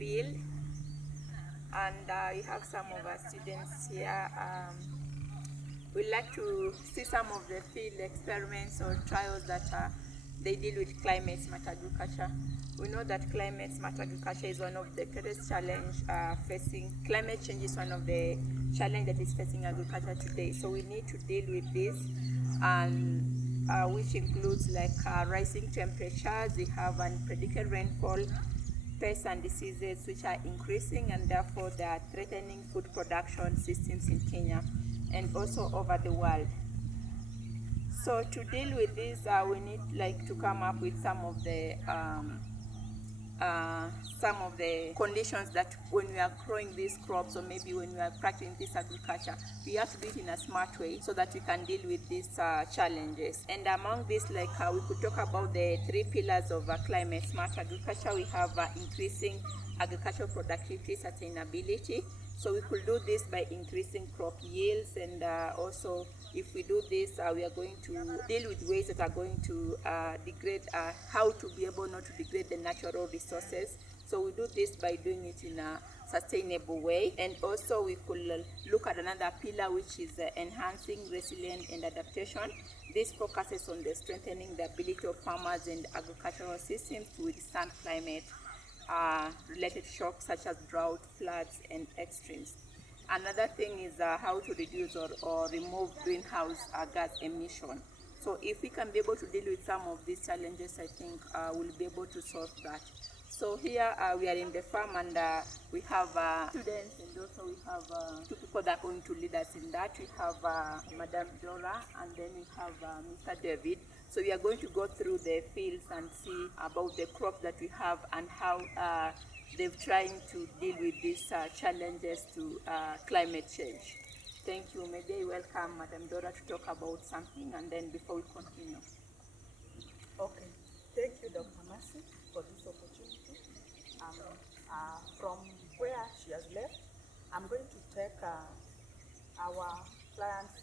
field, and we have some of our students here. We'd like to see some of the field experiments or trials that they deal with climate smart agriculture. We know that climate smart agriculture is one of the greatest challenge facing. Climate change is one of the challenge that is facing agriculture today. So we need to deal with this, and which includes like rising temperatures. We have unpredicted rainfall, pests and diseases which are increasing, and therefore they are threatening food production systems in Kenya and also over the world. So to deal with this, we need like to come up with some of the conditions that when we are growing these crops, or maybe when we are practicing this agriculture, we have to do it in a smart way so that we can deal with these challenges. And among these, like we could talk about the 3 pillars of climate smart agriculture. We have increasing agricultural productivity sustainability. So we could do this by increasing crop yields, and also if we do this, we are going to deal with ways that are going to degrade, how to be able not to degrade the natural resources. So we do this by doing it in a sustainable way. And also we could look at another pillar, which is enhancing resilience and adaptation. This focuses on the strengthening the ability of farmers and agricultural systems to withstand climate related shocks such as drought, floods, and extremes. Another thing is how to reduce or remove greenhouse gas emission. So if we can be able to deal with some of these challenges, I think we'll be able to solve that. So here we are in the farm, and we have students, and also we have 2 people that are going to lead us in that. We have Madam Dora, and then we have Mr. David. So we are going to go through the fields and see about the crops that we have and how they're trying to deal with these challenges to climate change. Thank you. May I welcome Madam Dora to talk about something, and then before we continue. Okay. Thank you, Dr. Mercy, for this opportunity. From where she has left, I'm going to take our clients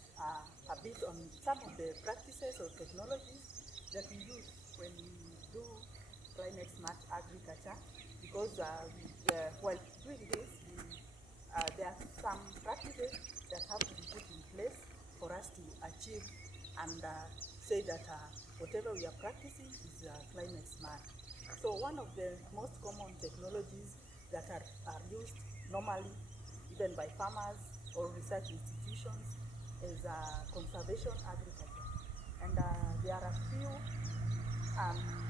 a bit on some of the practices or technologies that we use when we do climate smart agriculture, because while doing this, there are some practices that have to be put in place for us to achieve and say that whatever we are practicing is climate smart. So one of the most common technologies that are used normally, even by farmers or research institutions, is conservation agriculture. And there are a few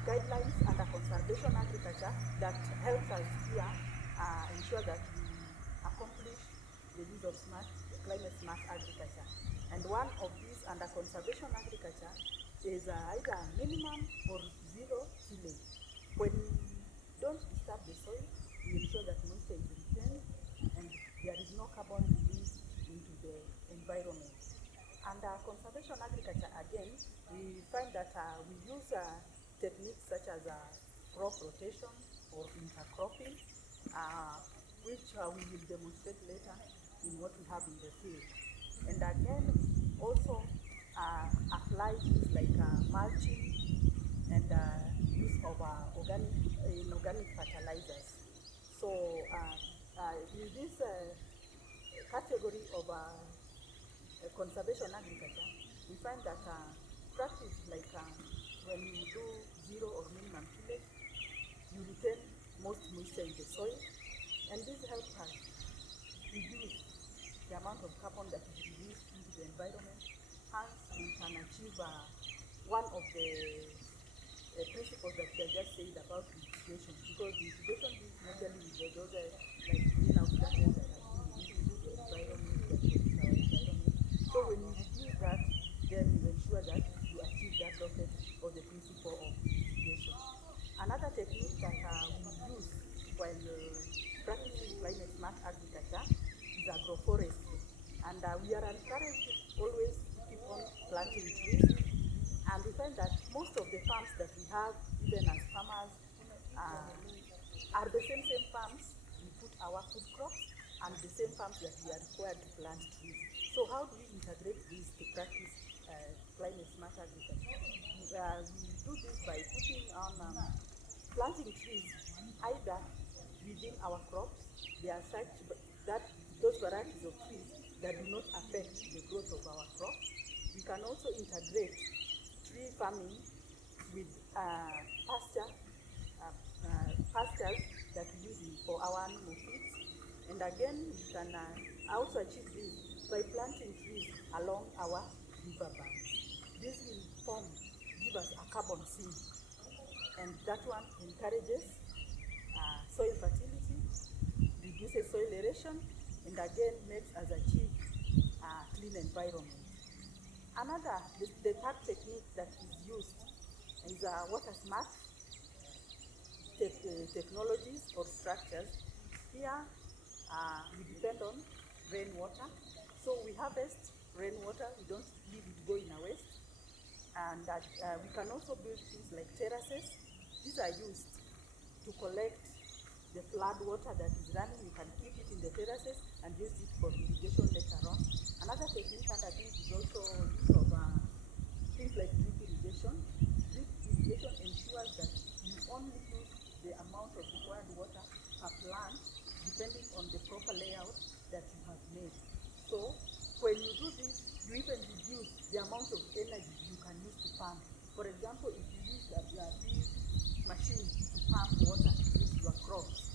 guidelines under conservation agriculture that helps us here ensure that we accomplish the use of climate smart agriculture. And one of these under conservation agriculture is either minimum or zero tillage. When we don't disturb the soil, we ensure that moisture is retained and there is no carbon released into the environment. Under conservation agriculture, again, we find that we use techniques such as crop rotation or intercropping, which we will demonstrate later in what we have in the field. And again, we also apply things like mulching and use of organic fertilizers. So in this category of conservation agriculture, we find that practice like when you do zero or minimum tillage, you retain most moisture in the soil, and this helps us reduce the amount of carbon that is released into the environment. Hence, we can achieve one of the principles that we just said about mitigation, because mitigation is majorly with those like greenhouse gases that are being released into the environment, that pollute our environment. So when you reduce that, then you ensure that you achieve that object or the principle of mitigation. Another technique that we use while practicing climate smart agriculture is agroforestry, and we are encouraged always to keep on planting trees. And we find that most of the farms that we have, even as farmers, are the same farms we put our food crops, and the same farms that we are required to plant trees. So how do we integrate this to practice climate smart agriculture? We do this by putting on planting trees either within our crops. There are such that those varieties of trees that do not affect the growth of our crops. We can also integrate tree farming with pastures that we use for our animal feeds. And again, we can also achieve this by planting trees along our riverbanks. This will give us a carbon sink, and that one encourages soil fertility, reduces soil erosion, and again makes us achieve a clean environment. The third technique that is used is water smart technologies or structures. Here we depend on rainwater. So we harvest rainwater, we don't leave it go in a waste. And we can also build things like terraces. These are used to collect the flood water that is running. You can keep it in the terraces and use it for irrigation later on. Another technique under this is also use of things like drip irrigation. Drip irrigation ensures that you only use the amount of required water per plant depending on the proper layout that you have made. So when you do this, you even reduce the amount of energy you can use to pump. For example, if you use a big machine to pump water into your crops,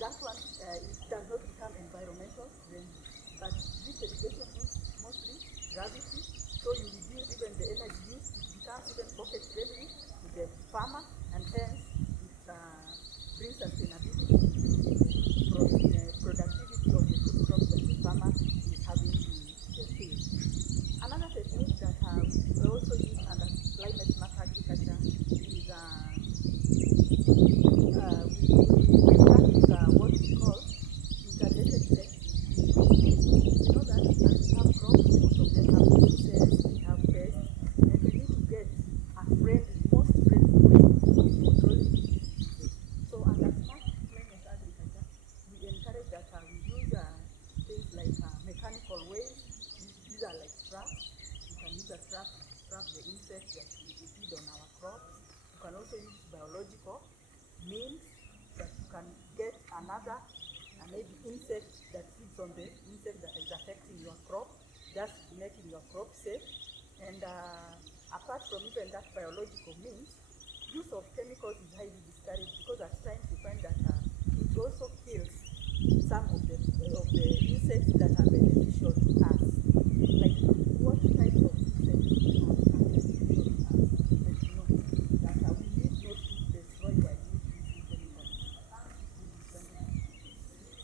that one it does not become environmental friendly. But drip irrigation uses mostly gravity, so you reduce even the energy use. It becomes even pocket friendly to the farmer, and hence it brings sustainability from the productivity of the food crops that the farmer is having in the field. Another technique that we also use under climate smart agriculture is we practice what we call integrated testing. We know that as we have crops, most of them have diseases, we have pests, and we need to get a most friendly way of controlling these diseases. So under smart climate agriculture, we encourage that we use things like mechanical ways. These are like traps. You can use a trap to trap the insects that we feed on our crops. You can also use biological means that you can get another maybe insect that feeds on the insect that is affecting your crop, thus making your crop safe. And apart from even that biological means, use of chemicals is highly discouraged because at times you find that it also kills some of the insects that are beneficial to us. Like what type of insects are beneficial to us? Like you know that we need not to destroy by using chemicals.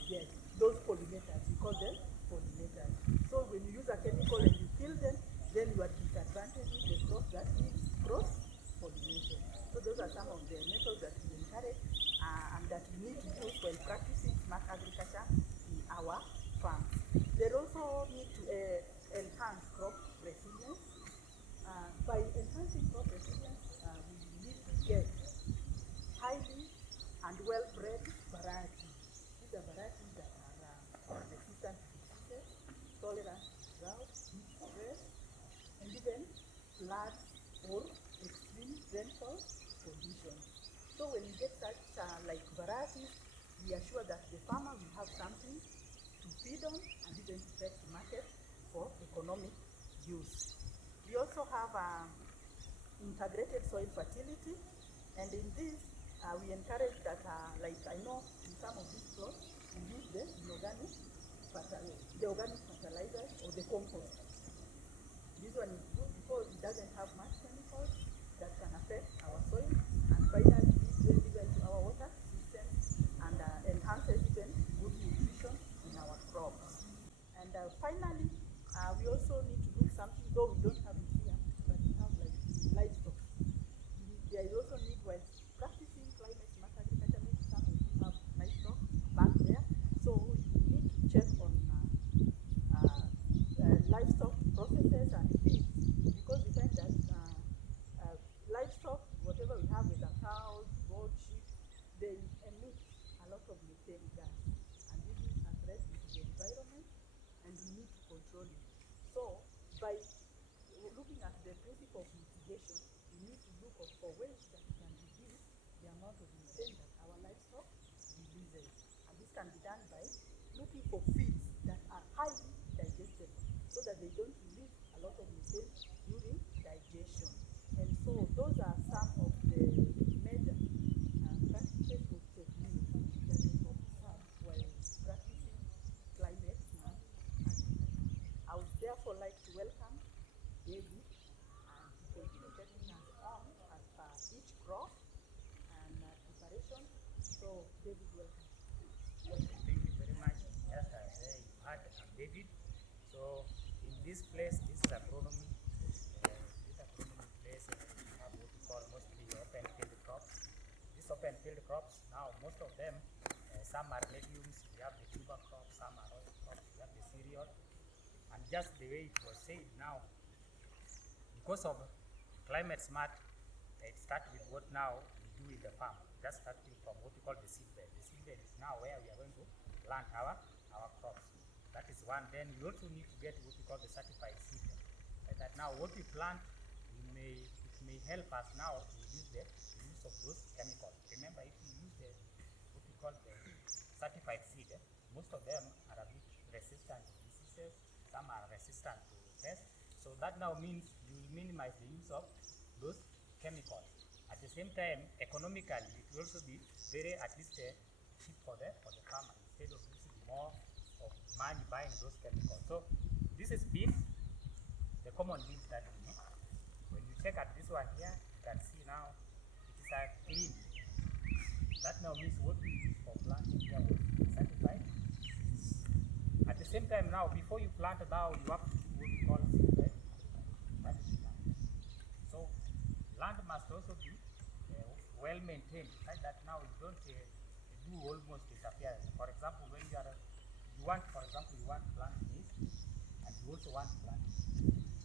Yes, those pollinators, we call them pollinators. So when you use a chemical and you kill them, then you are disadvantaging the crop that needs cross pollination. So those are some of the methods that we encourage and that we need to use when practicing smart agriculture in our farms. They also need to enhance crop resilience. By enhancing crop resilience, we need to get highly and well-bred varieties. These are varieties that are resistant to diseases, tolerant to drought, heat stress, and even floods or extreme rainfall conditions. So when we get such like varieties, we are sure that the farmer will have something to feed on and even to take to market for economic use. We also have integrated soil fertility, and in this we encourage that like I know in some of these plots we use the organic fertilizers or the compost. This one is good because it doesn't have much chemicals that can affect our soil, and finally this goes even to our water system and enhances even good nutrition in our crops. And finally, we also need to look something, though we don't have it here, but we have like livestock. There is also need while practicing climate smart agriculture, maybe some of you have livestock back there. So you need to check on livestock processes and feeds, because we find that livestock, whatever we have, whether cows, goats, sheep, they emit a lot of methane gas, and this is a threat to the environment, and we need to control it. So by looking at the principle of mitigation, we need to look for ways that we can reduce the amount of methane that our livestock release. can be done by looking for feeds that are highly digestible so that they don't release a lot of methane during digestion. And so those are some of the major practices or techniques that we have while practicing climate smart agriculture. I would therefore like to welcome David and to continue taking us on as per each crop and preparation. So David, welcome. Thank you very much. Yes, you heard, I'm David. So in this place, this is agronomy. This agronomy place, we have what we call mostly open field crops. These open field crops, now most of them, some are legumes, we have the tuber crops, some are oil crops, we have the cereal. And just the way it was said now, because of climate smart, it starts with what now we do in the farm. Just starting from what we call the seedbed. The seedbed is now where we are going to plant our crops. That is one. Then we also need to get what we call the certified seed. That now what we plant, it may help us now to reduce the use of those chemicals. Remember, if you use what we call the certified seed, most of them are a bit resistant to diseases. Some are resistant to pests. So that now means you will minimize the use of those chemicals. At the same time, economically, it will also be very, at least cheap for the farmer instead of using more of money buying those chemicals. So this is beans, the common beans that we know. When you check at this one here, you can see now it is a clean. That now means what we use for planting here was certified. At the same time now, before you plant now, you have to do what we call seedbed. So land must also be well maintained, right? That now you don't do almost disappear. For example, when you want to plant maize, and you also want to plant it.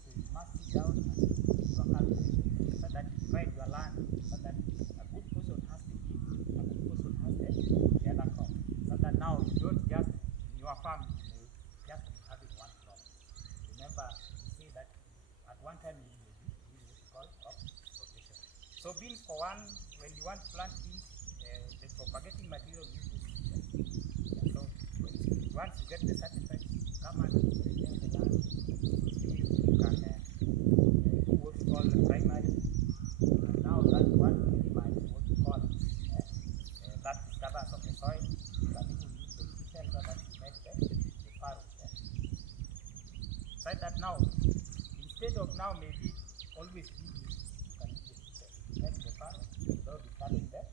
So you must sit down and do a calculation so that you divide your land so that a good portion has the bean, a good portion has the other crop. So that now you don't just, in your farm, you may just be having one crop. Remember, we say that at one time you may be doing what we call crop rotation. So beans for one, when you want to plant beans, the propagating material is the seed. So once you get the certificate, come and prepare the land. You can do what we call the primary. And now that one minimize what we call that disturbance of the soil. You can even use the system so that you make the furrows there. So that now, instead of now maybe always doing this, you can use the system. Make the furrow without disturbing the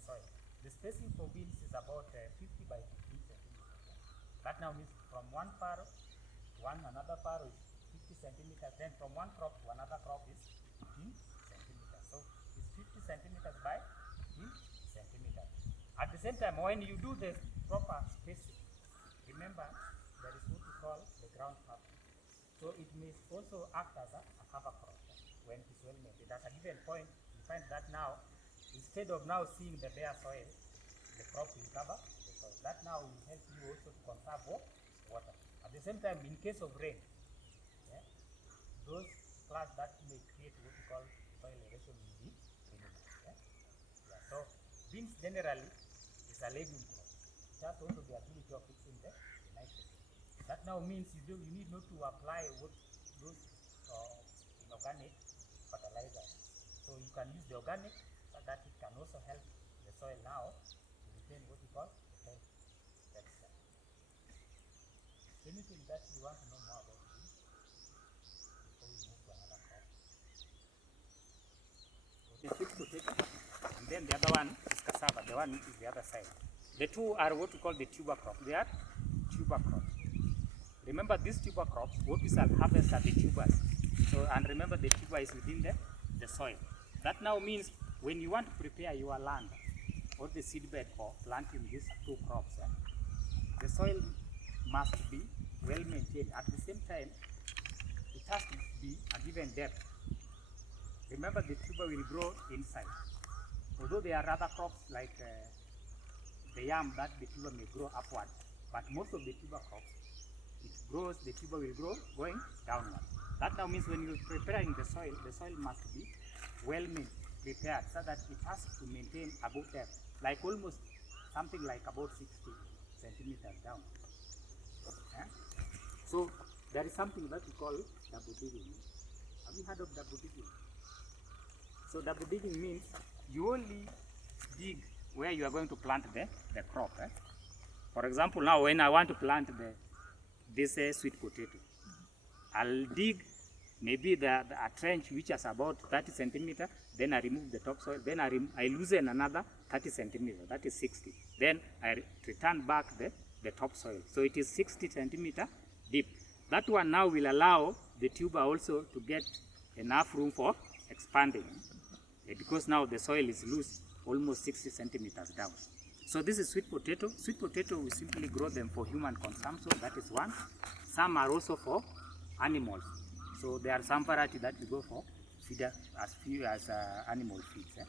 soil. The spacing for beans is about 50 by 15 centimeters. That now means from one furrow to another furrow is 50 centimeters. Then from one crop to another crop is 15 centimeters. So it's 50 centimeters by 15 centimeters. At the same time, when you do the proper spacing, remember there is what we call the ground cover. So it may also act as a cover crop when it is well maintained. At a given point, you find that now, instead of now seeing the bare soil, the crop will cover the soil. That now will help you also to conserve water. At the same time, in case of rain, those floods that may create what we call soil erosion will be removed. So beans generally is a legume crop. It has also the ability of fixing the nitrogen. That now means you need not to apply those inorganic fertilizers. So you can use the organic so that it can also help the soil now to retain what we call the soil texture. Anything that you want to know more about this before we move to another crop? The sweet potato, and then the other one is cassava, the one is the other side. The two are what we call the tuber crop. They are tuber crops. Remember these tuber crops, what we shall harvest are the tubers. So, and remember the tuber is within the soil. That now means when you want to prepare your land or the seedbed for planting these two crops, the soil must be well maintained. At the same time, it has to be a given depth. Remember the tuber will grow inside. Although there are other crops like the yam that the tuber may grow upward, but most of the tuber crops, the tuber will grow going downward. That now means when you're preparing the soil must be well prepared so that it has to maintain a good depth, like almost something like about 6 feet. centimeters down. Yeah? So there is something that we call double digging. Have you heard of double digging? So double digging means you only dig where you are going to plant the crop. For example, now when I want to plant this sweet potato, I'll dig maybe a trench which is about 30 centimeters, then I remove the topsoil, then I loosen another 30 centimeters, that is 60. Then I return back the topsoil. So it is 60 centimeters deep. That one now will allow the tuber also to get enough room for expanding, because now the soil is loose, almost 60 centimeters down. So this is sweet potato. Sweet potato, we simply grow them for human consumption, that is one. Some are also for animals. So there are some variety that we go for feeder as few as animal feeds.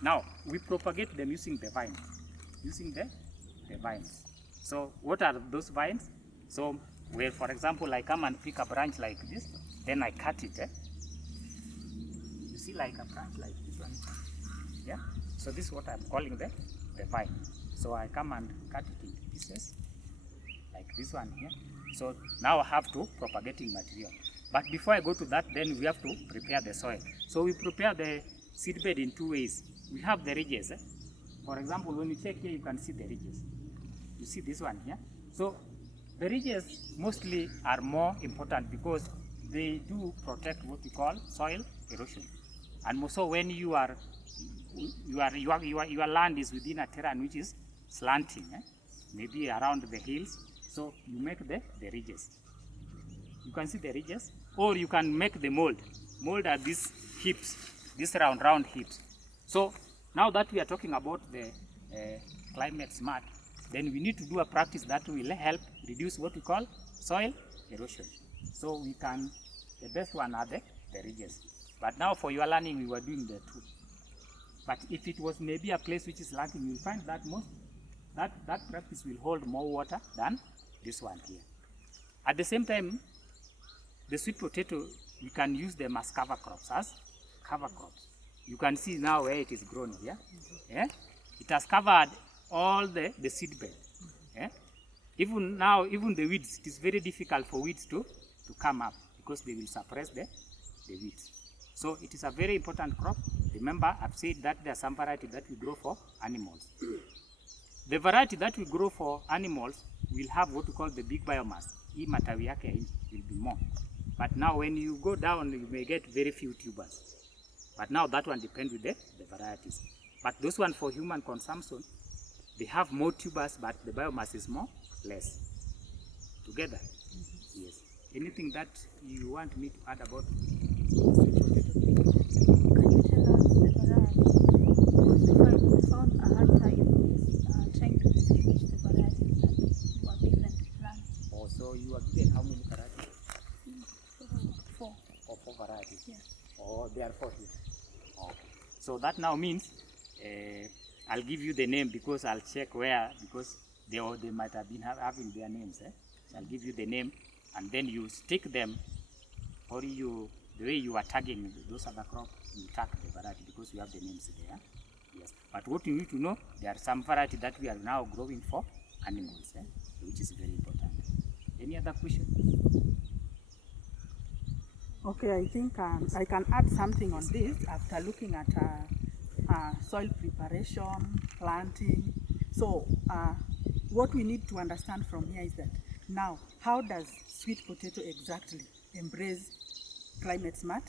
Now we propagate them using the vines, the vines. So what are those vines? So where, for example, I come and pick a branch like this, then I cut it. You see, like a branch like this one. Yeah. So this is what I'm calling the vine. So I come and cut it into pieces, like this one here. So now I have to propagating material. But before I go to that, then we have to prepare the soil. So we prepare the seedbed in two ways. We have the ridges. For example, when you check here, you can see the ridges. You see this one here. So the ridges mostly are more important because they do protect what we call soil erosion. And also when your land is within a terrain which is slanting, maybe around the hills, so you make the ridges. You can see the ridges, or you can make the mold. Mold are these heaps, these round heaps. So now that we are talking about the climate smart, then we need to do a practice that will help reduce what we call soil erosion. So we can, the best one are the ridges. But now for your learning, we were doing the two. But if it was maybe a place which is lacking, you'll find that that practice will hold more water than this one here. At the same time, the sweet potato, you can use them as cover crops, You can see now where it is grown here. Yeah? It has covered all the seed bed. Yeah? Even now, even the weeds, it is very difficult for weeds to come up because they will suppress the weeds. So it is a very important crop. Remember, I've said that there are some variety that we grow for animals. The variety that we grow for animals will have what we call the big biomass. Hii matawi yake will be more. But now when you go down, you may get very few tubers. But now that one depends with the varieties. But those one for human consumption, they have more tubers, but the biomass is less. Together? Yes. Anything that you want me to add about? Can you tell us the variety? Because we found a hard time trying to distinguish the varieties that you are given to plant. Oh, so you are given how many varieties? 4. Oh, 4 varieties? Yes. Oh, there are 4 here. Okay. So that now means I'll give you the name because I'll check where, because they might have been having their names. So I'll give you the name and then you stick them, or the way you are tagging those other crops, you tag the variety because you have the names there. Yes. But what you need to know, there are some variety that we are now growing for animals, which is very important. Any other question? Okay, I think I can add something on this after looking at soil preparation, planting. So what we need to understand from here is that now, how does sweet potato exactly embrace climate smart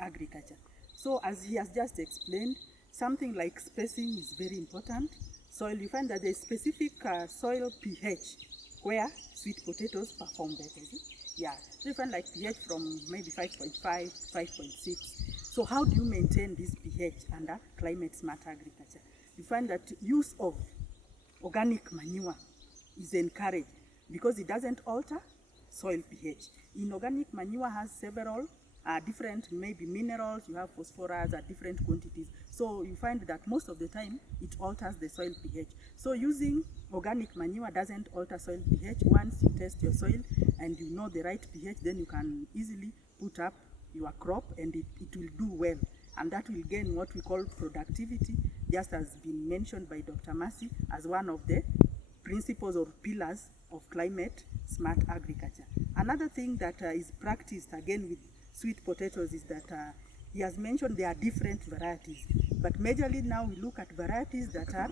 agriculture? So as he has just explained, something like spacing is very important. Soil, you find that there is specific soil pH where sweet potatoes perform better. Yeah, different like pH from maybe 5.5, 5.6. So how do you maintain this pH under climate smart agriculture? You find that use of organic manure is encouraged because it doesn't alter soil pH. In organic manure has several different maybe minerals, you have phosphorus at different quantities. So you find that most of the time it alters the soil pH. So using organic manure doesn't alter soil pH. Once you test your soil and you know the right pH, then you can easily put up your crop and it will do well. And that will gain what we call productivity, just as been mentioned by Dr. Mercy as one of the principles or pillars of climate smart agriculture. Another thing that is practiced again with sweet potatoes is that he has mentioned there are different varieties, but majorly now we look at varieties that are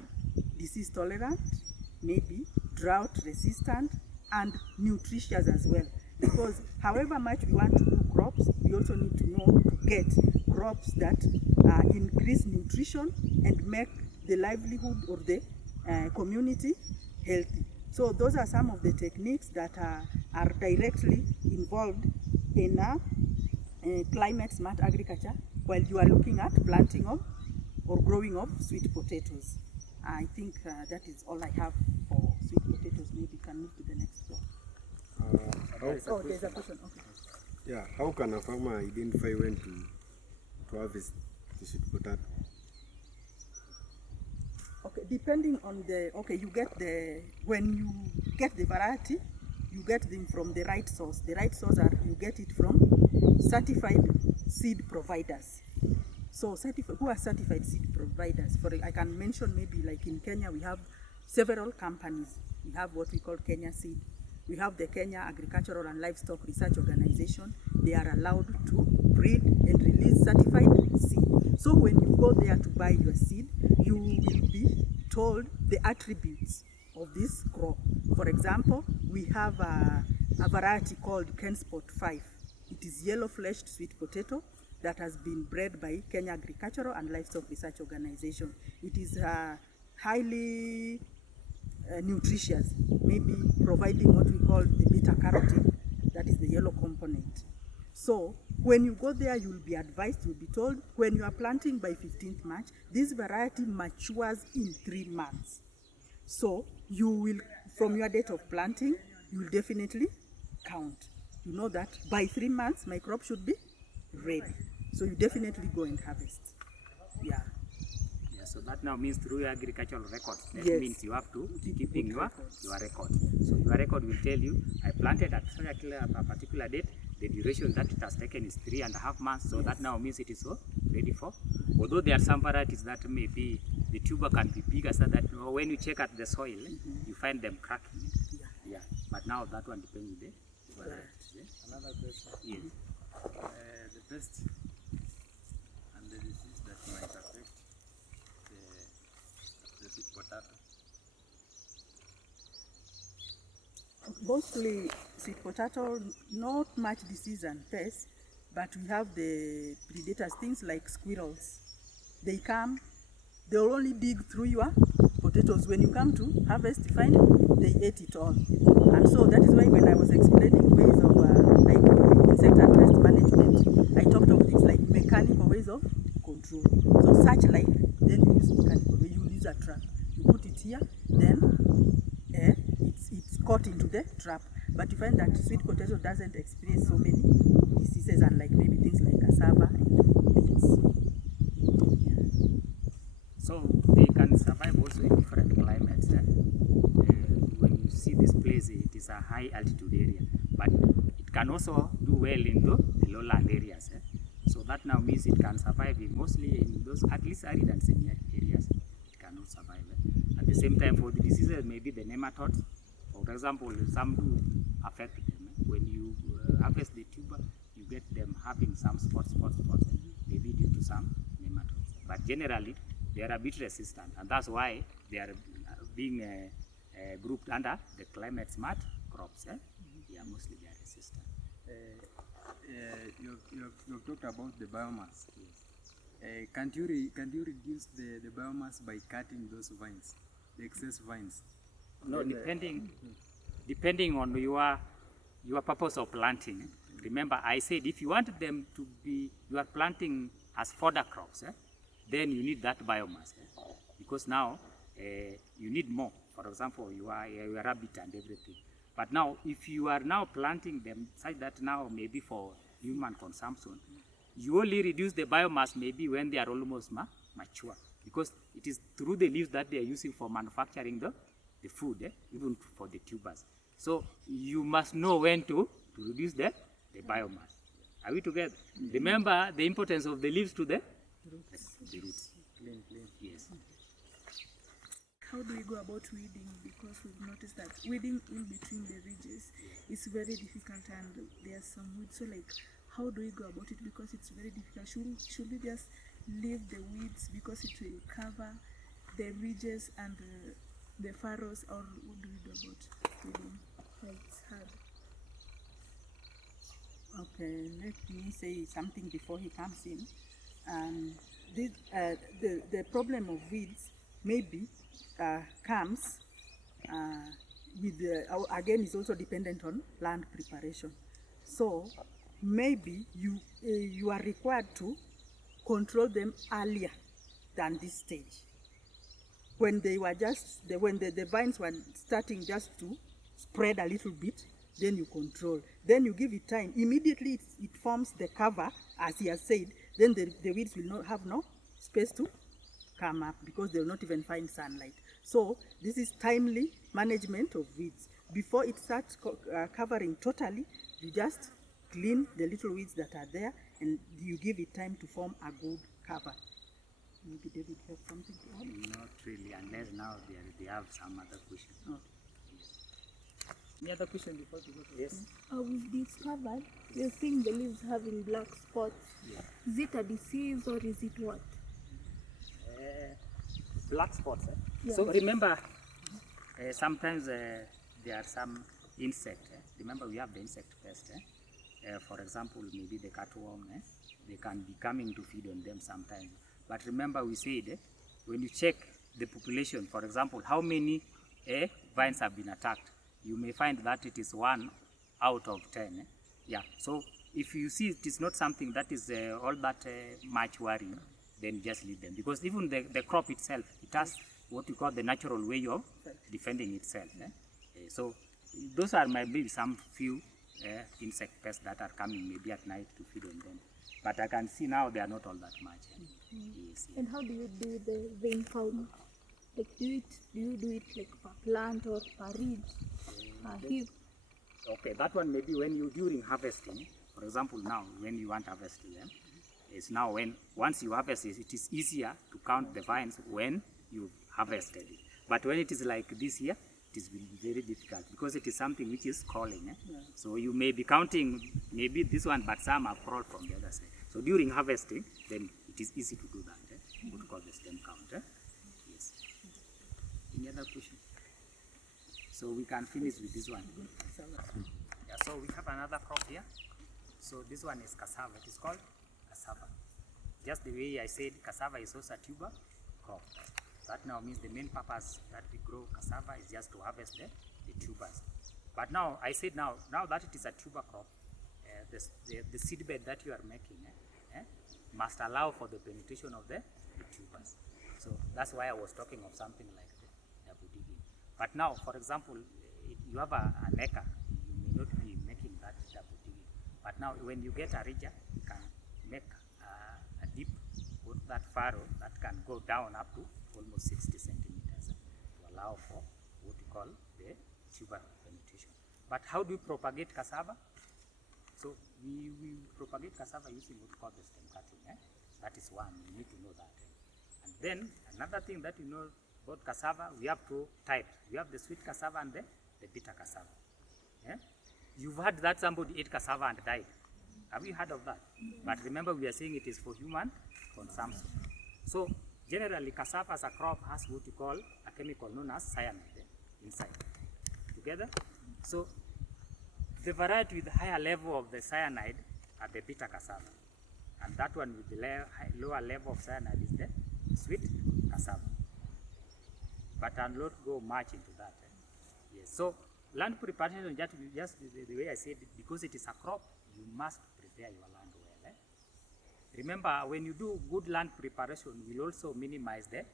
disease tolerant, maybe drought resistant, and nutritious as well. Because however much we want to do crops, we also need to know to get crops that increase nutrition and make the livelihood of the community healthy. So those are some of the techniques that are directly involved in climate smart agriculture while you are looking at planting of or growing of sweet potatoes. I think that is all I have for sweet potatoes. Maybe we can move to the next one. There's a question. Okay. Yeah, how can a farmer identify when to harvest the sweet potato? Okay, depending on when you get the variety, you get them from the right source. The right source you get it from certified seed providers. So who are certified seed providers? I can mention maybe like in Kenya we have several companies. We have what we call Kenya Seed. We have the Kenya Agricultural and Livestock Research Organization. They are allowed to breed and release certified seed. So when you go there to buy your seed, you will be told the attributes of this crop. For example, we have a variety called Kenspot 5. It is yellow-fleshed sweet potato that has been bred by Kenya Agricultural and Livestock Research Organization. It is highly nutritious, maybe providing what we call the beta-carotene, that is the yellow component. So when you go there, you'll be advised, you'll be told, when you are planting by 15th March, this variety matures in 3 months. So you will, from your date of planting, you will definitely count. You know that by 3 months, my crop should be ready. So you definitely go and harvest. Yeah. Yeah, so that now means through your agricultural records. That Yes. means you have to keep in your record. So your record will tell you, I planted at a particular date. The duration that it has taken is 3.5 months. So that now means it is so ready for. Although there are some varieties that maybe the tuber can be bigger, so that when you check at the soil, you find them cracking. Yeah. But now that one depends on the varieties. Yeah? Another question. Yes. The pest and the disease that might affect the sweet potato. Mostly sweet potato, not much disease and pests, but we have the predators, things like squirrels. They come, they'll only dig through your potatoes. When you come to harvest, you find they ate it all. And so that is why when I was explaining ways of like insect and pest management, I talked of things like mechanical ways of control. So such like, then you use mechanical way, you use a trap. You put it here, then it's caught into the trap. But you find that sweet potato doesn't experience so many diseases, unlike maybe things like cassava and beans. Yeah. So they can survive also in different climates. When you see this place, it is a high altitude area, but it can also do well in the lowland areas. So that now means it can survive mostly in those at least arid and semi-arid areas. It cannot survive. At the same time, for the diseases, maybe the nematodes, for example, some do affect them. When you harvest the tuber, you get them having some spots, maybe due to some nematodes. But generally, they are a bit resistant, and that's why they are being grouped under the climate smart crops. Yeah, mostly they are resistant. You've talked about the biomass. Yes. Can't you reduce the biomass by cutting those vines, the excess vines? No, depending on your purpose of planting. Remember, I said if you want them to be, you are planting as fodder crops, then you need that biomass, because now you need more. For example, your rabbit and everything. But now, if you are now planting them such that now maybe for human consumption, you only reduce the biomass maybe when they are almost mature, because it is through the leaves that they are using for manufacturing the food, even for the tubers. So you must know when to reduce the biomass. Are we together? Remember the importance of the leaves to the roots. Clean. Yes. how do we go about weeding? Because we've noticed that weeding in between the ridges is very difficult, and there's some weeds. So like, how do we go about it? Because it's very difficult. Should we just leave the weeds because it will cover the ridges and the furrows, or what do we do about weeding? It's hard. Okay, let me say something before he comes in. The problem of weeds maybe comes with again, is also dependent on land preparation. So maybe you are required to control them earlier than this stage. When they were when the vines were starting just to spread a little bit, then you control. Then you give it time. Immediately it forms the cover, as he has said, then the weeds will not have no space to come up because they will not even find sunlight. So this is timely management of weeds. Before it starts covering totally, you just clean the little weeds that are there and you give it time to form a good cover. Maybe David has something to add? Not really, unless now they have some other question. Okay. Any other question before we go to Yes. We've discovered we're seeing the leaves having black spots. Yeah. Is it a disease or is it what? Black spots. Yes. So remember, sometimes there are some insect. Remember, we have the insect pest. For example, maybe the cutworm. They can be coming to feed on them sometimes. But remember, we said when you check the population, for example, how many vines have been attacked, you may find that it is 1 out of 10. Yeah. So if you see it is not something that is all that much worrying, then just leave them, because even the crop itself, it has what we call the natural way of defending itself. So those are maybe some few insect pests that are coming maybe at night to feed on them. But I can see now they are not all that much. Yes, yeah. And how do you do the vein found? Like, do you do it like per plant or per ridge, per heap? Okay, that one maybe when you during harvesting. For example, now when you want harvesting them, is now when once you harvest it, it is easier to count the vines when you harvested it. But when it is like this here, it is very difficult because it is something which is crawling. Yeah. So you may be counting maybe this one, but some have crawled from the other side. So during harvesting, then it is easy to do that. What we call the stem count. Yes. Any other question? So we can finish with this one. Yeah, so we have another crop here. So this one is cassava. It is called cassava. Just the way I said, cassava is also a tuber crop. That now means the main purpose that we grow cassava is just to harvest the tubers. But now I said now that it is a tuber crop, the seed bed that you are making must allow for the penetration of the tubers. So that's why I was talking of something like the double digging. But now, for example, you have an acre, you may not be making that double digging. But now when you get a ridger, you can make a deep, put that furrow that can go down up to almost 60 centimeters to allow for what we call the tuber penetration. But how do we propagate cassava? So we propagate cassava using what we call the stem cutting. That is one, you need to know that. And then another thing that you know about cassava, we have two types. We have the sweet cassava and the bitter cassava. You've heard that somebody ate cassava and died. Have you heard of that? But remember, we are saying it is for human consumption. So generally, cassava as a crop has what we call a chemical known as cyanide inside. Together? So the variety with higher level of the cyanide are the bitter cassava. And that one with the lower level of cyanide is the sweet cassava. But I'll not go much into that. Yes. So land preparation, just the way I said, because it is a crop, you must prepare your land well. Remember, when you do good land preparation, you will also minimize the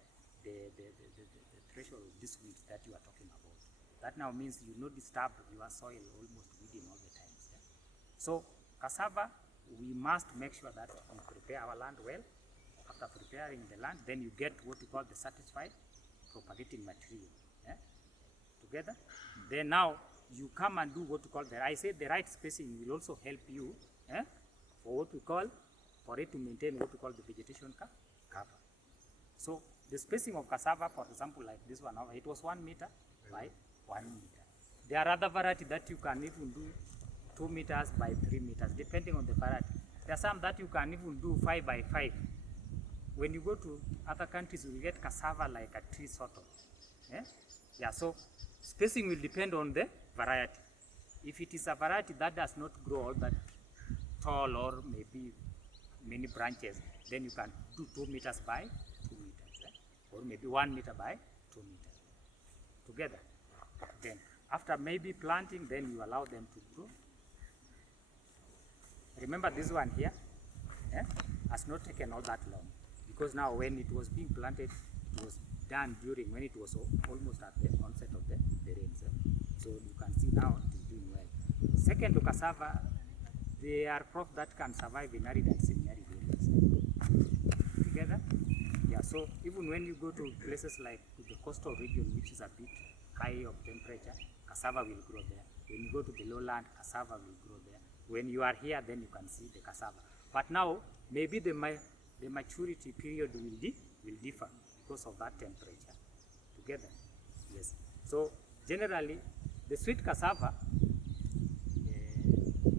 threshold of this weed that you are talking about. That now means you not disturb your soil almost weeding all the time. So cassava, we must make sure that we prepare our land well. After preparing the land, then you get what we call the satisfied propagating material. Together. Then now you come and do what we call the right spacing will also help you for what we call, for it to maintain what we call the vegetation cover. So The spacing of cassava, for example, like this one, it was 1 meter by 1 meter. There are other variety that you can even do 2 meters by 3 meters, depending on the variety. There are some that you can even do 5 by 5. When you go to other countries, you get cassava like a tree sort of. Yeah, so spacing will depend on the variety. If it is a variety that does not grow all that tall or maybe many branches, then you can do 2 meters by 2 meters, or maybe 1 meter by 2 meters together. Then after maybe planting, then you allow them to grow. Remember this one here has not taken all that long, because now when it was being planted, it was done during when it was almost at the onset of the rains. So you can see now it is doing well. Second to cassava, they are crops that can survive in arid and semi-arid areas. Together? Yeah, so even when you go to places like the coastal region, which is a bit high of temperature, cassava will grow there. When you go to the lowland, cassava will grow there. When you are here, then you can see the cassava. But now, maybe the maturity period will differ because of that temperature. Together? Yes. So generally, the sweet cassava,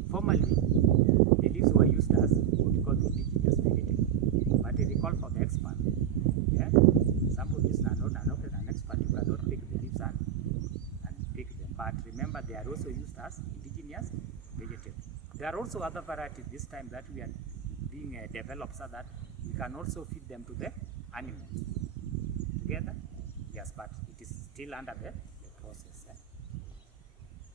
formerly, the leaves were used as what we call indigenous vegetable. But I recall for the expert, somebody is not an expert, you cannot pick the leaves and pick them. But remember, they are also used as indigenous vegetable. There are also other varieties this time that we are being developed so that we can also feed them to the animals. Together? Yes, but it is still under the process.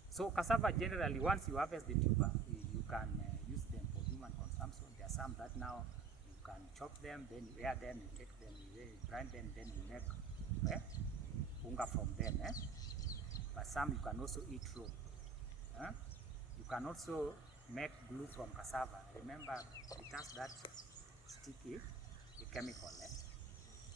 So cassava generally, once you harvest the tuber, you can use them for human consumption. There are some that now you can chop them, then you air them, you take them, you grind them, then you make unga from them. But some you can also eat raw. You can also make glue from cassava. Remember, it has that sticky chemical.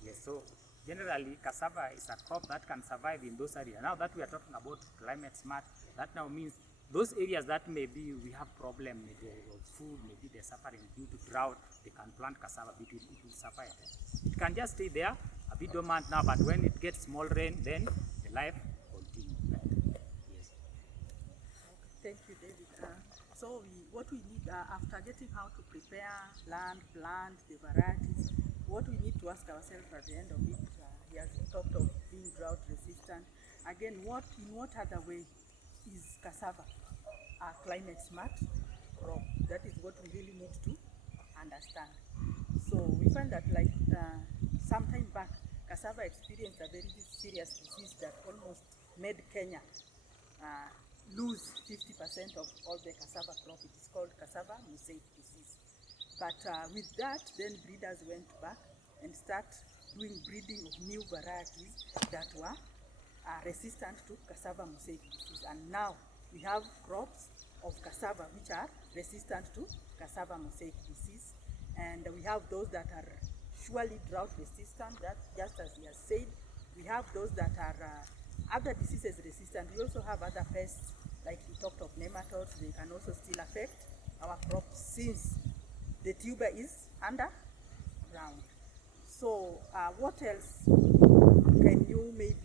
Yes, so generally cassava is a crop that can survive in those areas. Now that we are talking about climate smart, that now means those areas that maybe we have problem with food, maybe they're suffering due to drought, they can plant cassava, it will survive. It can just stay there, a bit dormant now, but when it gets small rain, then the life continues. Yes. Thank you, David. So what we need, after getting how to prepare land, plant, the varieties, what we need to ask ourselves at the end of it, he has talked of being drought resistant. Again, in what other way is cassava a climate smart crop? That is what we really need to understand. So we find that like some time back, cassava experienced a very serious disease that almost made Kenya lose 50% of all the cassava crop. It is called cassava mosaic disease. But with that, then breeders went back and start doing breeding of new varieties that were resistant to cassava mosaic disease. And now we have crops of cassava which are resistant to cassava mosaic disease. And we have those that are surely drought resistant, that just as he has said. We have those that are other diseases resistant. We also have other pests, like we talked of nematodes. They can also still affect our crops since the tuber is underground. So what else can you maybe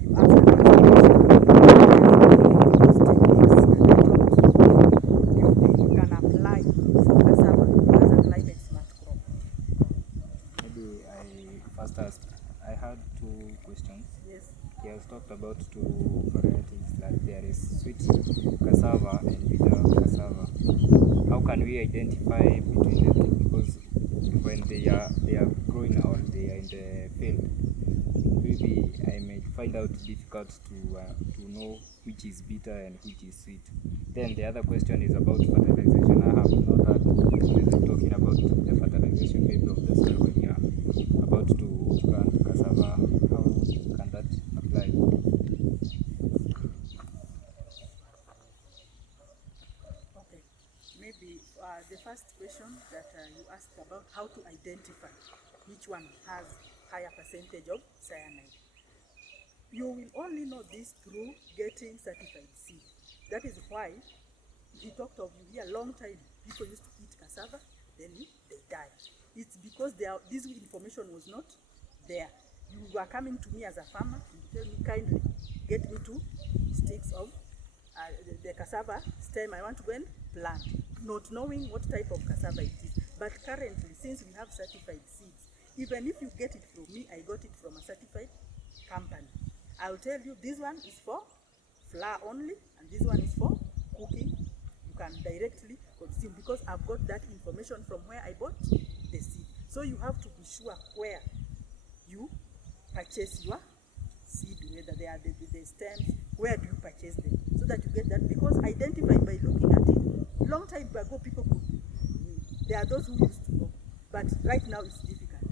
you answer those techniques you think you can apply for cassava as a climate smart crop? Maybe I had two questions. Yes. He has talked about two varieties, like there is sweet cassava and bitter cassava. How can we identify between the two? Because when they are growing or they are in the field, maybe I may find out difficult to know which is bitter and which is sweet. Then the other question is about fertilization. I have not heard talking about the fertilization maybe of the soil when you are about to plant cassava. How can that apply? Okay. Maybe the first question that you asked about how to identify which one has higher percentage of cyanide. You will only know this through getting certified seed. That is why he talked of, you hear a long time people used to eat cassava, then they die. It's because this information was not there. You are coming to me as a farmer, you tell me kindly, get me 2 sticks of the cassava stem I want to go and plant, not knowing what type of cassava it is. But currently, since we have certified seeds, even if you get it from me, I got it from a certified company. I'll tell you this one is for flour only, and this one is for cooking. You can directly consume because I've got that information from where I bought the seed. So you have to be sure where you purchase your seed, whether they are the stems, where do you purchase them, so that you get that, because identify by looking at it. Long time ago, people could, there are those who used to know, but right now it's difficult,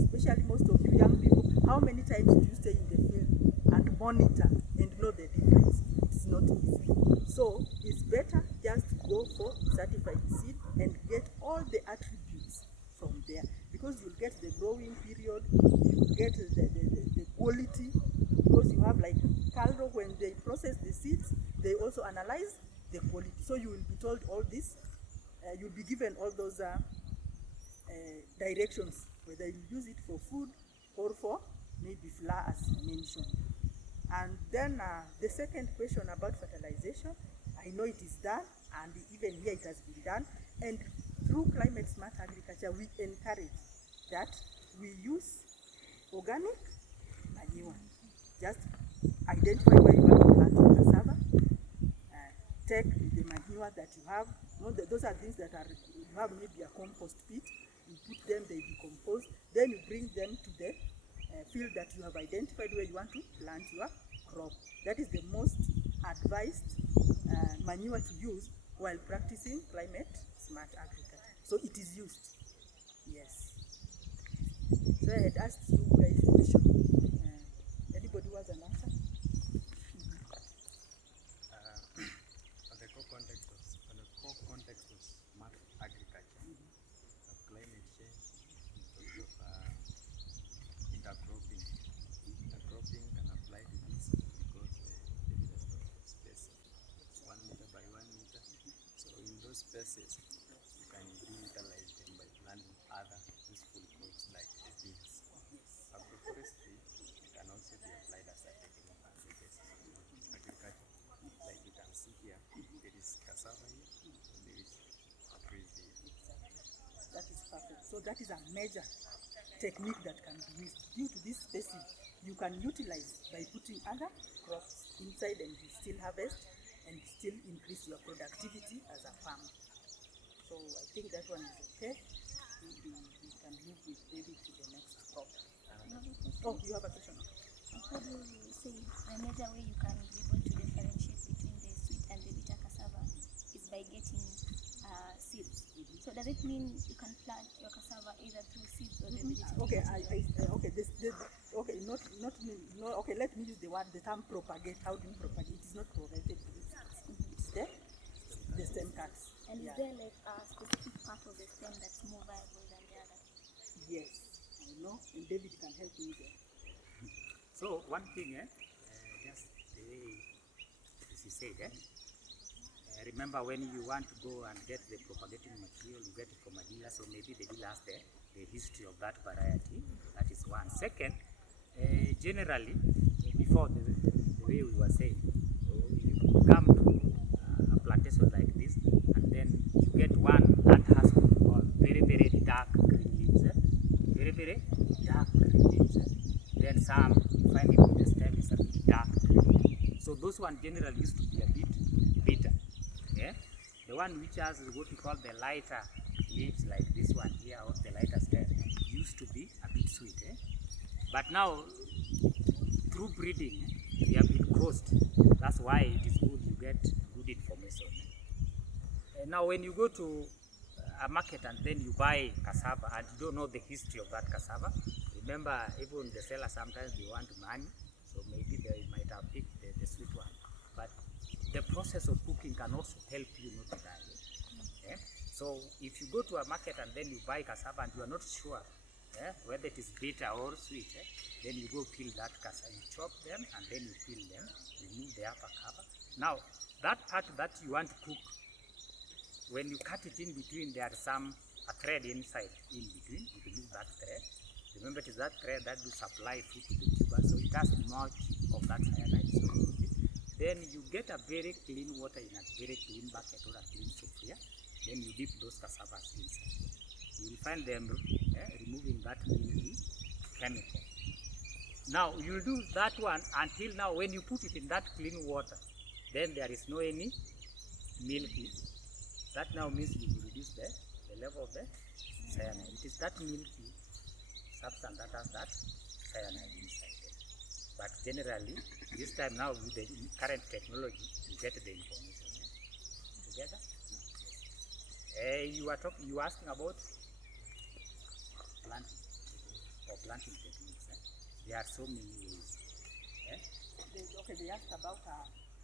especially most of you young people. How many times do you stay in the field and monitor and know the difference? It's not easy. So it's better just go for certified seed and get all the attributes from there, because you'll get the growing period, you'll get the quality, because you have like Calro, when they process the seeds, they also analyze the quality. So you will be told all this, you'll be given all those directions, whether you use it for food or for maybe flour as mentioned. And then the second question about fertilization, I know it is done, and even here it has been done. And through climate smart agriculture, we encourage that we use organic manure. Just identify where you want to plant your cassava, take the manure that you have. Those are things that are, you have maybe a compost pit, you put them, they decompose, then you bring them to the field that you have identified where you want to plant your crop. That is the most advised manure to use while practicing climate smart agriculture. So it is used. Yes. So I had asked you guys a question. Anybody who has an answer? On the core context of smart agriculture, of climate change, in terms of intercropping. Intercropping can apply to this because David has talked of spacing. It's 1 meter by 1 meter. So in those spaces, you can utilize them by planting other useful crops like the beans. Agroforestry can also be applied as a technique on the basis of agriculture. Like you can see here, there is cassava here, and there is trees here. That is perfect. So that is a major technique that can be used. Due to this spacing, you can utilize by putting other crops inside, and you still harvest and still increase your productivity as a farmer. So I think that one is okay. Maybe we can move with David to the next crop. Oh, you have a question? How do you say a major way you can be able to differentiate between the sweet and the bitter cassava is by getting seeds. So does it mean you can plant your cassava either through seeds or the vegetable? Okay, okay. Let me use the term propagate. How do you propagate? It is not propagated. It's the stem cuts. And is there like a specific part of the stem that's more viable than the other? Yes, I know, and David can help me there. So one thing, just the way as you said, remember when you want to go and get the propagating material, you get it from a dealer, so maybe the dealer has the history of that variety. That is one. Second, generally, before the way we were saying, you come to a plantation like this, and then you get one that has all very, very dark green leaves, very, very dark green leaves. Then some, you find even the stem is a bit dark green. So those ones generally used to be a bit bitter. Yeah? The one which has what we call the lighter leaves, like this one here, or the lighter stem, used to be a bit sweet. But now, through breeding, we have been crossed. That's why it is good you get good information. Now, when you go to a market and then you buy cassava and you don't know the history of that cassava, remember, even the seller sometimes they want money, so maybe they might have picked the sweet one. But the process of cooking can also help you not to die. Yeah? So if you go to a market and then you buy cassava and you are not sure whether it is bitter or sweet, then you go peel that cassava, you chop them and then you peel them, remove the upper cover. Now, that part that you want to cook, when you cut it in between, there is a thread inside in between, you remove that thread. Remember, it is that thread that do supply food to the tuber, so it has much of that cyanide. So then you get a very clean water in a very clean bucket or a clean sufuria. Then you dip those cassavas inside. You will find them removing that milky chemical. Now you will do that one until now. When you put it in that clean water, then there is no any milky. That now means you will reduce the level of the cyanide. It is that milky substance that has that cyanide inside it. But generally, this time now with the current technology, you get the information together. You are asking about planting or planting techniques. There are so many ways. They asked about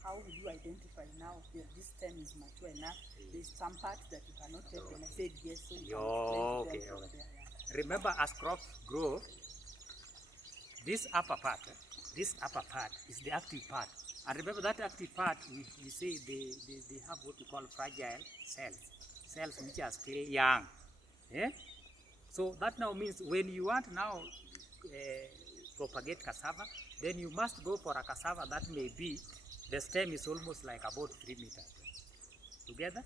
how will you identify now if this stem is mature enough? There's some parts that you cannot take, and I said yes, so you can explain to them from there. Yeah. Remember, as crops grow, this upper part is the active part. And remember that active part, we say they have what we call fragile cells which are still young. Yeah? So that now means when you want now propagate cassava, then you must go for a cassava that may be, the stem is almost like about 3 meters together.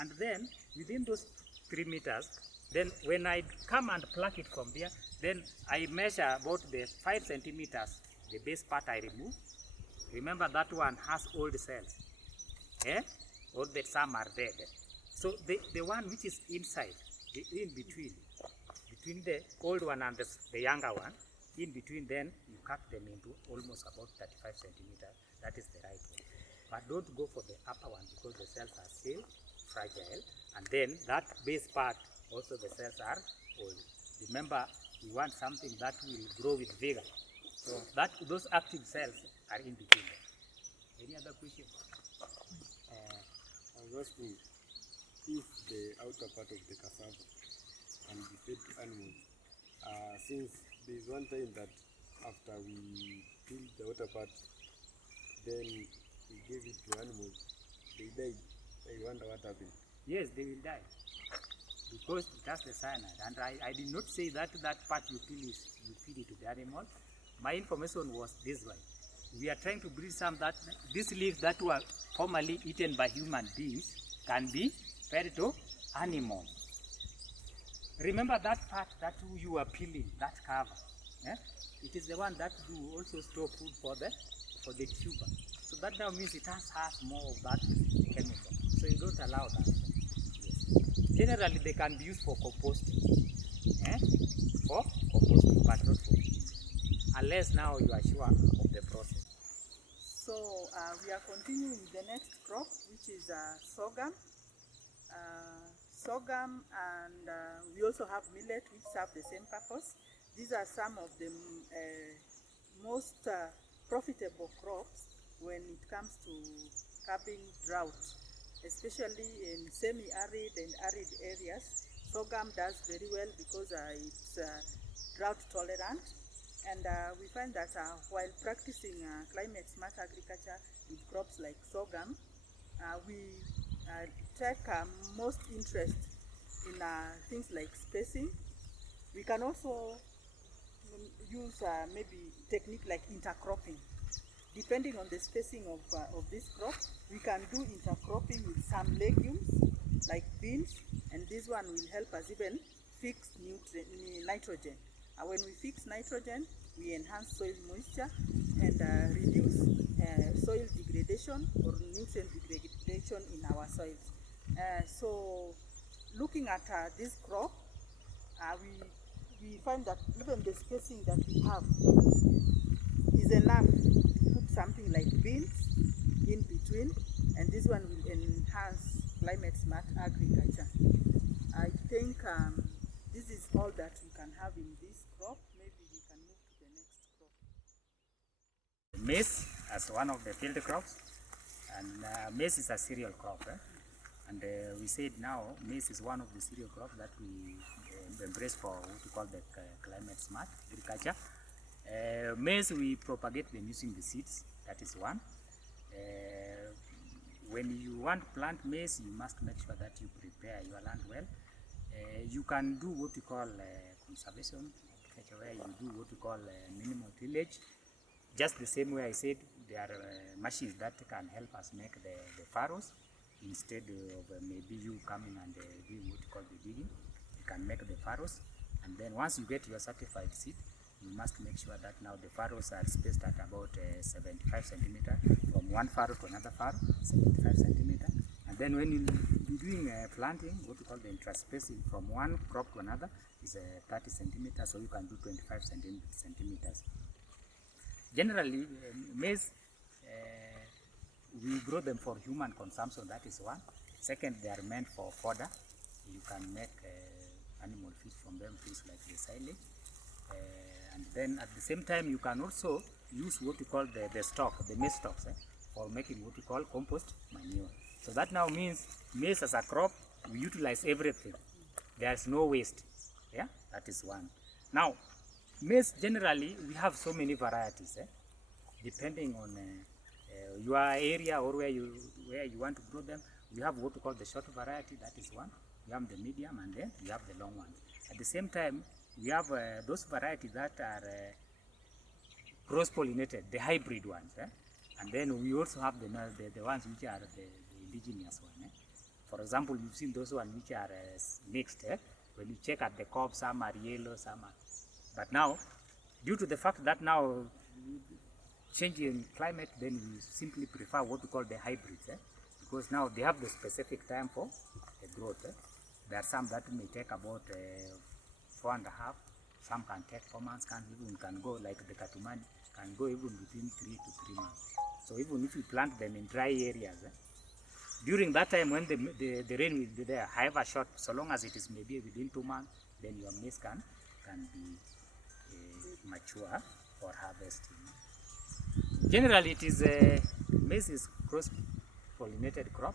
And then within those 3 meters, then when I come and pluck it from there, then I measure about the 5 centimeters, the base part I remove. Remember that one has old cells. All the some are dead. So the one which is inside, the in between the old one and the younger one, in between, then you cut them into almost about 35 centimeters. That is the right one. But don't go for the upper one because the cells are still fragile. And then that base part, also the cells are old. Remember, you want something that will grow with vigor. So those active cells are in between them. Any other question? I was asking if the outer part of the cassava can be fed to animals. Since there is one time that after we peeled the outer part, then we gave it to animals, they died. I wonder what happened. Yes, they will die because it has the cyanide. And I did not say that part you peel is you feed it to the animal. My information was this way. We are trying to bring some that these leaves that were formerly eaten by human beings can be fed to animals. Remember that part that you are peeling, that cover. It is the one that do also store food for the tuber. So that now means it has more of that chemical. So you don't allow that. Yes. Generally, they can be used for composting. For composting, but not for feeding. Unless now you are sure of the process. So we are continuing with the next crop, which is sorghum. Sorghum, and we also have millet, which serve the same purpose. These are some of the most profitable crops when it comes to curbing drought, especially in semi-arid and arid areas. Sorghum does very well because it's drought tolerant, and we find that while practicing climate smart agriculture with crops like sorghum, we take most interest in things like spacing. We can also use maybe technique like intercropping. Depending on the spacing of this crop, we can do intercropping with some legumes like beans, and this one will help us even fix nitrogen. When we fix nitrogen, we enhance soil moisture and reduce soil degradation or nutrient degradation in our soils. So looking at this crop, we find that even the spacing that we have is enough to put something like beans in between, and this one will enhance climate smart agriculture. I think this is all that we can have in this crop. Maybe we can move to the next crop. Maize as one of the field crops, and maize is a cereal crop. And we said now maize is one of the cereal crops that we embrace for what we call the climate smart agriculture. Maize, we propagate them using the seeds. That is one. When you want to plant maize, you must make sure that you prepare your land well. You can do what we call conservation agriculture, where you do what we call minimal tillage. Just the same way I said, there are machines that can help us make the furrows instead of maybe you coming and doing what you call the digging. You can make the furrows, and then once you get your certified seed, you must make sure that now the furrows are spaced at about 75 centimeter from one furrow to another furrow, 75 centimeter. And then when you're doing planting, what we call the interspacing from one crop to another is 30 centimeters, so you can do 25 centimeters. Generally, maize, we grow them for human consumption, that is one. Second, they are meant for fodder. You can make animal feed from them, things like the silage. And then at the same time, you can also use what we call the stock, the maize stalks, for making what we call compost manure. So that now means maize as a crop, we utilize everything. There's no waste. Yeah, that is one. Now, maize generally, we have so many varieties, depending on your area or where you want to grow them. We have what we call the short variety, that is one. We have the medium, and then we have the long ones. At the same time, we have those varieties that are cross-pollinated, the hybrid ones. And then we also have the ones which are the indigenous one. For example, you've seen those ones which are mixed. When you check at the cob, some are yellow, some are... But now, due to the fact that now changing climate, then we simply prefer what we call the hybrids, because now they have the specific time for the growth. There are some that may take about 4.5, some can take 4 months, can go like the Katumani, can go even between 3 to 3 months. So even if you plant them in dry areas, during that time when the rain will be there, however short, so long as it is maybe within 2 months, then your maize can be mature for harvesting. Generally, it is maize is cross-pollinated crop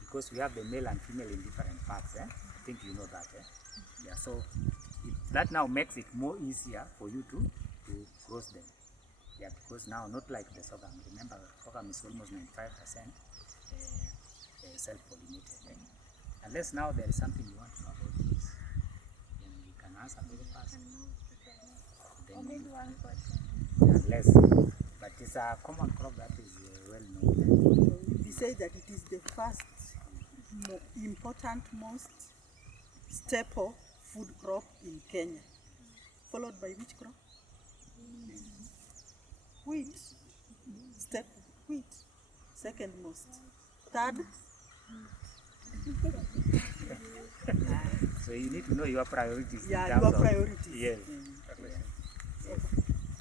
because we have the male and female in different parts. I think you know that. Yeah, so that now makes it more easier for you to cross them. Yeah, because now not like the sorghum. Remember, sorghum is almost 95% self-pollinated. Unless now there is something you want to know about this, then you can answer very fast. Only one question. Unless, but it's a common crop that is well known. We say that it is the first important, most staple food crop in Kenya. Followed by which crop? Wheat. Staple, wheat. Second most. Third? So you need to know your priorities. Yeah, your priorities. Yes.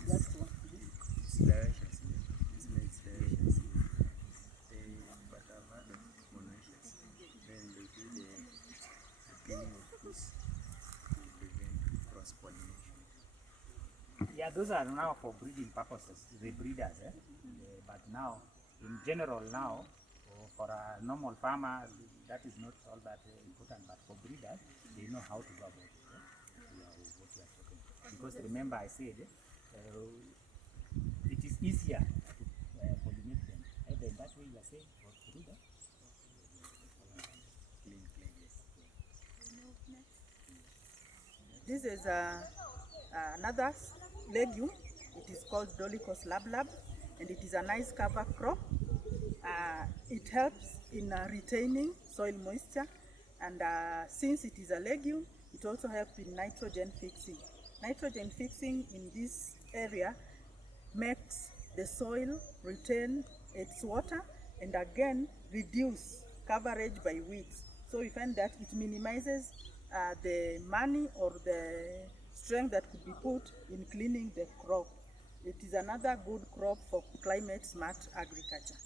That's one. Yeah, those are now for breeding purposes, the breeders. But now, in general now, for a normal farmer, that is not all that important. But for breeders, they know how to go about it. Yeah, what you are talking about. Because remember, I said it is easier to pollinate them. Either in that way you are saying, or through that. This is another legume. It is called Dolichos lablab, and it is a nice cover crop. It helps in retaining soil moisture, and since it is a legume, it also helps in nitrogen fixing. Nitrogen fixing in this area makes the soil retain its water and again reduce coverage by weeds. So we find that it minimizes the money or the strength that could be put in cleaning the crop. It is another good crop for climate smart agriculture.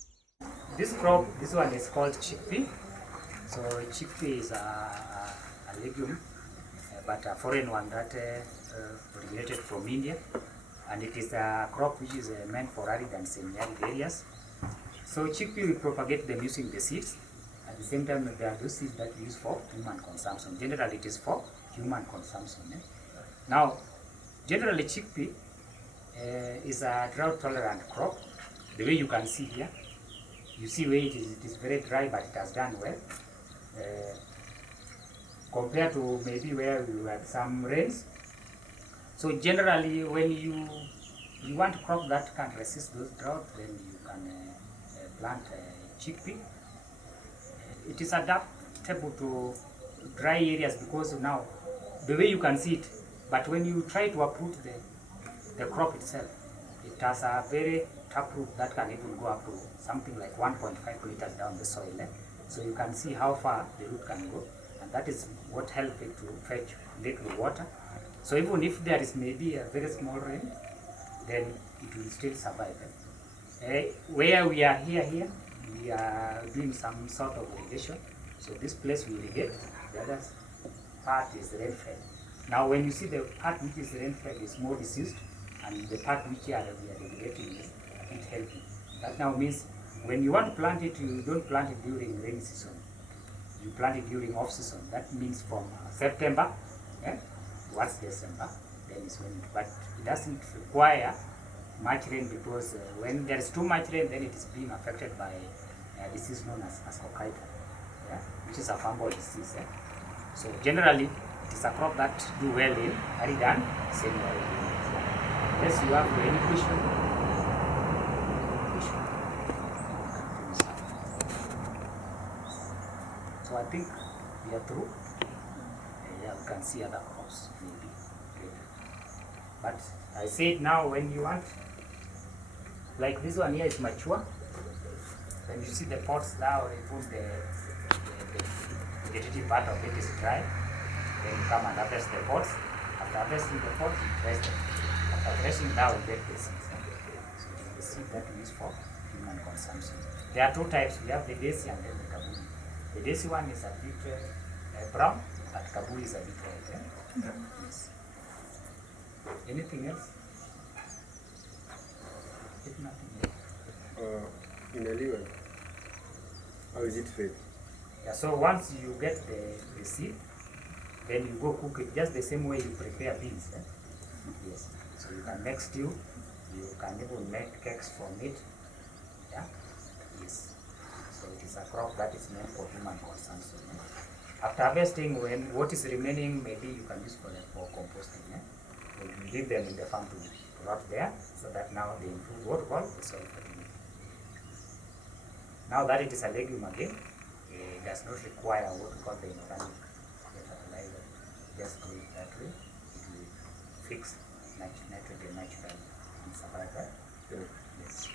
This crop, this one is called chickpea. So chickpea is a legume, but a foreign one that originated from India, and it is a crop which is meant for arid and semi-arid areas. So chickpea, we propagate them using the seeds. At the same time, there are those seeds that we use for human consumption. Generally, it is for human consumption. Now, generally chickpea is a drought-tolerant crop. The way you can see here, you see where it is very dry, but it has done well. Compared to maybe where we had some rains, So generally, when you want crop that can resist those drought, then you can plant chickpea. It is adaptable to dry areas because now the way you can see it, but when you try to uproot the crop itself, it has a very taproot that can even go up to something like 1.5 liters down the soil. So you can see how far the root can go, and that is what helps it to fetch little water. So even if there is maybe a very small rain, then it will still survive. Where we are here, we are doing some sort of irrigation. So this place we irrigate, the other part is rain-fed. Now when you see the part which is rain-fed is more diseased, and the part which we are irrigating is a bit healthy. That now means when you want to plant it, you don't plant it during rainy season. You plant it during off-season. That means from September towards December, then is when but it doesn't require much rain because when there is too much rain, then it is being affected by a disease known as cockita, which is a fungal disease. So generally, it is a crop that do well in arid and semi-arid. Unless you have any question. So I think we are through. Yeah, we can see other crops maybe later. But I said now when you want, like this one here is mature. When you see the pots now, even the vegetative part of it is dry. Then you come and harvest the pots. After harvesting the pots, you press them. After pressing now, you get the seeds. So it is the seed that we use for human consumption. There are two types. We have the desi and then the kabuli. The desi one is a bit brown, but kabuli is a bit red. Yes. Anything else? If nothing else. In a liver, how is it fed? Yeah, so once you get the seed, then you go cook it just the same way you prepare beans. Yes. So you can make stew, you can even make cakes from it. Yeah. Yes. So it is a crop that is meant for human consumption. After harvesting, when what is remaining, maybe you can use for composting. You leave them in the farm to rot there, so that now they improve what we call the soil fertility. Now that it is a legume again, it does not require what we call the inorganic fertilizer. Just do it that way. It will fix nitrogen naturally and survive that. Yes.